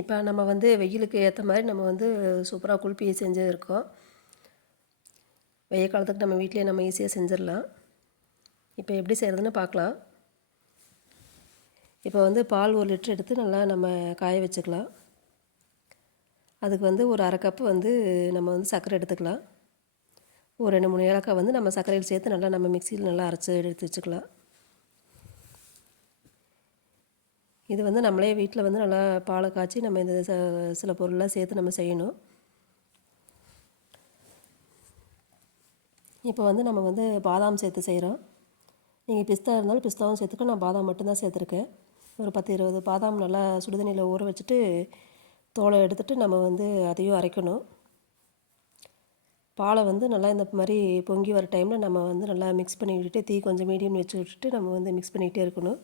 இப்போ நம்ம வந்து வெயிலுக்கு ஏற்ற மாதிரி நம்ம வந்து சூப்பராக குல்பி செஞ்சு இருக்கோம் வெயில் காலத்துக்கு நம்ம வீட்டிலே நம்ம ஈஸியாக செஞ்சிடலாம். இப்போ எப்படி செய்கிறதுன்னு பார்க்கலாம். இப்போ வந்து பால் ஒரு லிட்டர் எடுத்து நல்லா நம்ம காய வச்சுக்கலாம். அதுக்கு வந்து ஒரு அரை கப்பு வந்து நம்ம வந்து சர்க்கரை எடுத்துக்கலாம். ஒரு ரெண்டு மூணு ஏலக்காய் வந்து நம்ம சர்க்கரையில் சேர்த்து நல்லா நம்ம மிக்சியில் நல்லா அரைச்சி எடுத்து வச்சுக்கலாம். இது வந்து நம்மளே வீட்டில் வந்து நல்லா பாலை காய்ச்சி நம்ம இந்த ச சில பொருள்லாம் சேர்த்து நம்ம செய்யணும். இப்போ வந்து நம்ம வந்து பாதாம் சேர்த்து செய்கிறோம் நீங்கள் பிஸ்தா இருந்தாலும் பிஸ்தாவும் சேர்த்துக்கோ நான் பாதாம் மட்டும்தான் சேர்த்துருக்கேன். ஒரு பத்து இருபது பாதாம் நல்லா சுடுதண்ணியில் ஊற வச்சுட்டு தோலை எடுத்துகிட்டு நம்ம வந்து அதையும் அரைக்கணும். பாலை வந்து நல்லா இந்த மாதிரி பொங்கி வர டைமில் நம்ம வந்து நல்லா மிக்ஸ் பண்ணி விட்டுட்டு தீ கொஞ்சம் மீடியம் வச்சு விட்டுட்டு நம்ம வந்து மிக்ஸ் பண்ணிகிட்டே இருக்கணும்.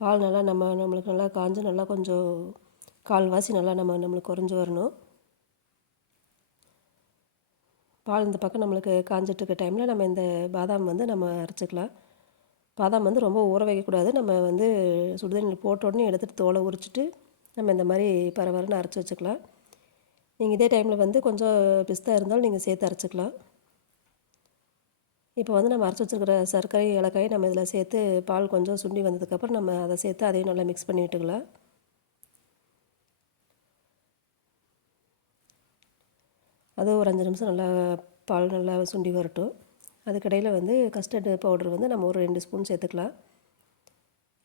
பால் நல்லா நம்ம நம்மளுக்கு நல்லா காஞ்சு நல்லா கொஞ்சம் கால்வாசி நல்லா நம்ம நம்மளுக்கு குறைஞ்சி வரணும். பால் இந்த பக்கம் நம்மளுக்கு காஞ்சிட்டுருக்க டைமில் நம்ம இந்த பாதாம் வந்து நம்ம அரைச்சிக்கலாம். பாதாம் வந்து ரொம்ப ஊற வைக்கக்கூடாது. நம்ம வந்து சுடுதண்ணியில் போட்ட உடனே எடுத்துகிட்டு தோலை உரிச்சிட்டு நம்ம இந்த மாதிரி பரவரன்னு அரைச்சி வச்சுக்கலாம். நீங்கள் இதே டைமில் வந்து கொஞ்சம் பிஸ்தா இருந்தாலும் நீங்கள் சேர்த்து அரைச்சிக்கலாம். இப்போ வந்து நம்ம அரைச்சி வச்சுருக்கிற சர்க்கரை ஏலக்காய் நம்ம இதில் சேர்த்து பால் கொஞ்சம் சுண்டி வந்ததுக்கப்புறம் நம்ம அதை சேர்த்து அதையும் நல்லா மிக்ஸ் பண்ணி விட்டுக்கலாம். அது ஒரு அஞ்சு நிமிஷம் நல்லா பால் நல்லா சுண்டி வரட்டும். அதுக்கடையில் வந்து கஸ்டர்டு பவுடர் வந்து நம்ம ஒரு ரெண்டு ஸ்பூன் சேர்த்துக்கலாம்.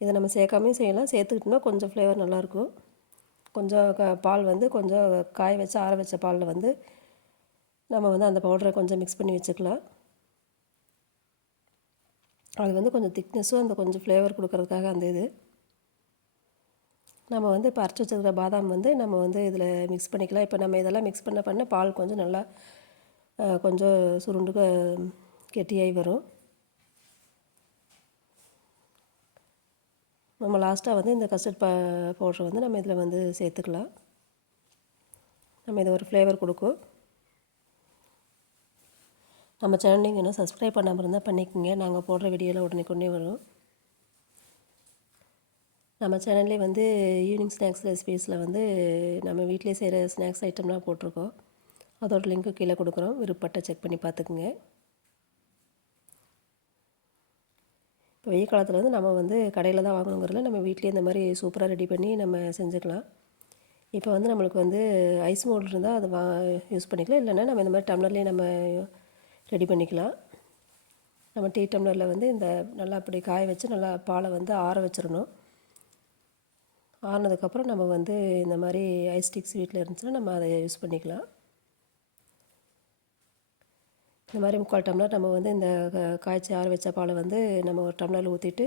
இதை நம்ம சேர்க்காமையும் செய்யலாம். சேர்த்துக்கிட்டோம்னா கொஞ்சம் ஃப்ளேவர் நல்லாயிருக்கும். கொஞ்சம் க பால் வந்து கொஞ்சம் காய வச்சு ஆற வச்ச பாலில் வந்து நம்ம வந்து அந்த பவுடரை கொஞ்சம் மிக்ஸ் பண்ணி வச்சுக்கலாம். அது வந்து கொஞ்சம் திக்னஸும் அந்த கொஞ்சம் ஃப்ளேவர் கொடுக்கறதுக்காக அந்த இது. நம்ம வந்து இப்போ அரைச்சி வச்சுருக்கிற பாதாம் வந்து நம்ம வந்து இதில் மிக்ஸ் பண்ணிக்கலாம். இப்போ நம்ம இதெல்லாம் மிக்ஸ் பண்ண பண்ண பால் கொஞ்சம் நல்லா கொஞ்சம் சுருண்டு கெட்டியாகி வரும். நம்ம லாஸ்ட்டாக வந்து இந்த கஸ்டர்ட் ப பவுட்ரு வந்து நம்ம இதில் வந்து சேர்த்துக்கலாம். நம்ம இதை ஒரு ஃப்ளேவர் கொடுக்கும். நம்ம சேனல் நீங்கள் இன்னும் சப்ஸ்கிரைப் பண்ணாமல் இருந்தால் பண்ணிக்கோங்க. நாங்கள் போடுற வீடியோவில் உடனே கொண்டே வரும். நம்ம சேனல்லே வந்து ஈவினிங் ஸ்நாக்ஸ் ரெசிபீஸில் வந்து நம்ம வீட்டிலே செய்கிற ஸ்நாக்ஸ் ஐட்டம்லாம் போட்டிருக்கோம். அதோட லிங்க்கு கீழே கொடுக்குறோம். விருப்பப்பட்ட செக் பண்ணி பார்த்துக்குங்க. இப்போ வெயில் காலத்தில் வந்து நம்ம வந்து கடையில் தான் வாங்கணுங்கிறதுல நம்ம வீட்லேயே இந்த மாதிரி சூப்பராக ரெடி பண்ணி நம்ம செஞ்சுக்கலாம். இப்போ வந்து நம்மளுக்கு வந்து ஐஸ் மோல்டு இருந்தால் அதை வா யூஸ் பண்ணிக்கலாம். இல்லைன்னா நம்ம இந்த மாதிரி டம்ளர்லேயே நம்ம ரெடி பண்ணிக்கலாம். நம்ம டீ டம்ளரில் வந்து இந்த நல்லா அப்படி காய வச்சு நல்லா பாலை வந்து ஆற வச்சிடணும். ஆறினதுக்கப்புறம் நம்ம வந்து இந்த மாதிரி ஐஸ் ஸ்டிக்ஸ் வீட்டில் இருந்துச்சுன்னா நம்ம அதை யூஸ் பண்ணிக்கலாம். இந்த மாதிரி முக்கால் டம்ளர் நம்ம வந்து இந்த காய்ச்சி ஆற வச்ச பாலை வந்து நம்ம ஒரு டம்ளரில் ஊற்றிட்டு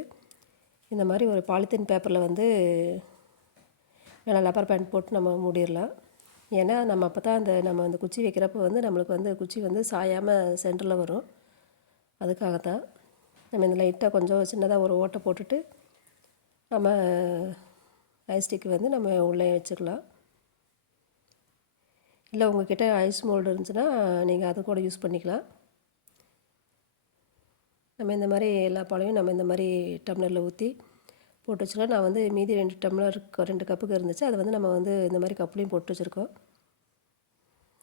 இந்த மாதிரி ஒரு பாலித்தீன் பேப்பரில் வந்து நல்லா லப்பர் பேண்ட் போட்டு நம்ம மூடிடலாம். ஏன்னா நம்ம அப்போ தான் அந்த நம்ம அந்த குச்சி வைக்கிறப்ப வந்து நம்மளுக்கு வந்து குச்சி வந்து சாயாமல் சென்டரில் வரும். அதுக்காக தான் நம்ம இந்த லைட்டாக கொஞ்சம் சின்னதாக ஒரு ஓட்டை போட்டுட்டு நம்ம ஐஸ்டிக்கு வந்து நம்ம உள்ளே வச்சுக்கலாம். இல்லை உங்கள்கிட்ட ஐஸ் மோல்டு இருந்துச்சுன்னா நீங்கள் அதை கூட யூஸ் பண்ணிக்கலாம். நம்ம இந்த மாதிரி எல்லா பழமையும் நம்ம இந்த மாதிரி டம்ளரில் ஊற்றி போட்டு வச்சுக்கலாம் நான் வந்து மீதி ரெண்டு டம்ளர் ரெண்டு கப்புக்கு இருந்துச்சு. அதை வந்து நம்ம வந்து இந்த மாதிரி கப்புலையும் போட்டு வச்சுருக்கோம்.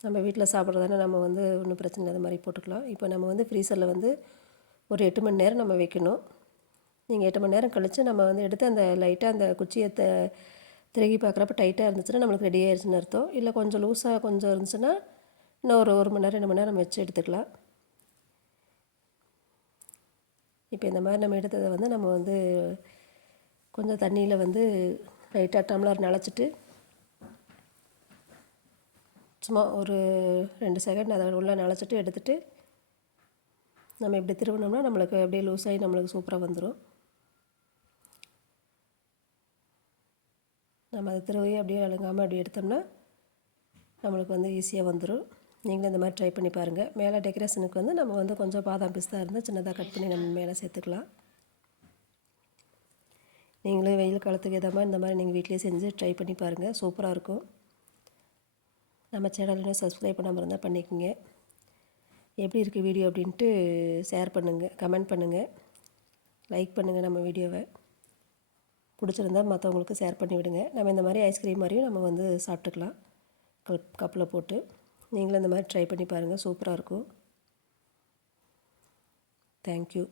நம்ம வீட்டில் சாப்பிட்றதானே நம்ம வந்து ஒன்றும் பிரச்சனை இல்லாத மாதிரி போட்டுக்கலாம். இப்போ நம்ம வந்து ஃப்ரீசரில் வந்து ஒரு எட்டு மணி நேரம் நம்ம வைக்கணும். நீங்கள் எட்டு மணி நேரம் கழித்து நம்ம வந்து எடுத்து அந்த லைட்டாக அந்த குச்சியை த திருகி பார்க்குறப்ப டைட்டாக இருந்துச்சுன்னா நம்மளுக்கு ரெடி ஆயிடுச்சுன்னு அர்த்தம். இல்லை கொஞ்சம் லூஸாக கொஞ்சம் இருந்துச்சுன்னா இன்னும் ஒரு ஒரு மணி நேரம் ரெண்டு மணி நேரம் வச்சு எடுத்துக்கலாம். இப்போ இந்த மாதிரி நம்ம எடுத்ததை வந்து நம்ம வந்து கொஞ்சம் தண்ணியில் வந்து லைட்டாக டம்ளர் நனைச்சிட்டு சும்மா ஒரு ரெண்டு செகண்ட் அதை உள்ளே நனைச்சிட்டு எடுத்துகிட்டு நம்ம இப்படி திருவினோம்னா நம்மளுக்கு அப்படியே லூஸ் ஆகி நம்மளுக்கு சூப்பராக வந்துடும் நம்ம அதை திருவி அப்படியே அழுங்காமல் அப்படி எடுத்தோம்னா நம்மளுக்கு வந்து ஈஸியாக வந்துடும் நீங்களும் இந்த மாதிரி ட்ரை பண்ணி பாருங்கள் மேலே டெக்கரேஷனுக்கு வந்து நம்ம வந்து கொஞ்சம் பாதாம் பிஸ்தா இருந்தால் சின்னதாக கட் பண்ணி நம்ம மேலே சேர்த்துக்கலாம். நீங்களும் வெயில் காலத்துக்கு ஏற்ற மாதிரி இந்த மாதிரி நீங்கள் வீட்டிலே செஞ்சு ட்ரை பண்ணி பாருங்கள் சூப்பராக இருக்கும். நம்ம சேனலில் சப்ஸ்கிரைப் பண்ணாமல் இருந்தால் பண்ணிக்கோங்க. எப்படி இருக்குது வீடியோ அப்படின்ட்டு ஷேர் பண்ணுங்கள் கமெண்ட் பண்ணுங்கள் லைக் பண்ணுங்கள் நம்ம வீடியோவை பிடிச்சிருந்தா மற்றவங்களுக்கு ஷேர் பண்ணி விடுங்க. நம்ம இந்த மாதிரி ஐஸ்கிரீம் மாதிரியும் நம்ம வந்து சாப்பிட்டுக்கலாம். கப் கப்பில் போட்டு. நீங்களும் இந்த மாதிரி ட்ரை பண்ணி பாருங்கள் சூப்பராக இருக்கும். தேங்க்யூ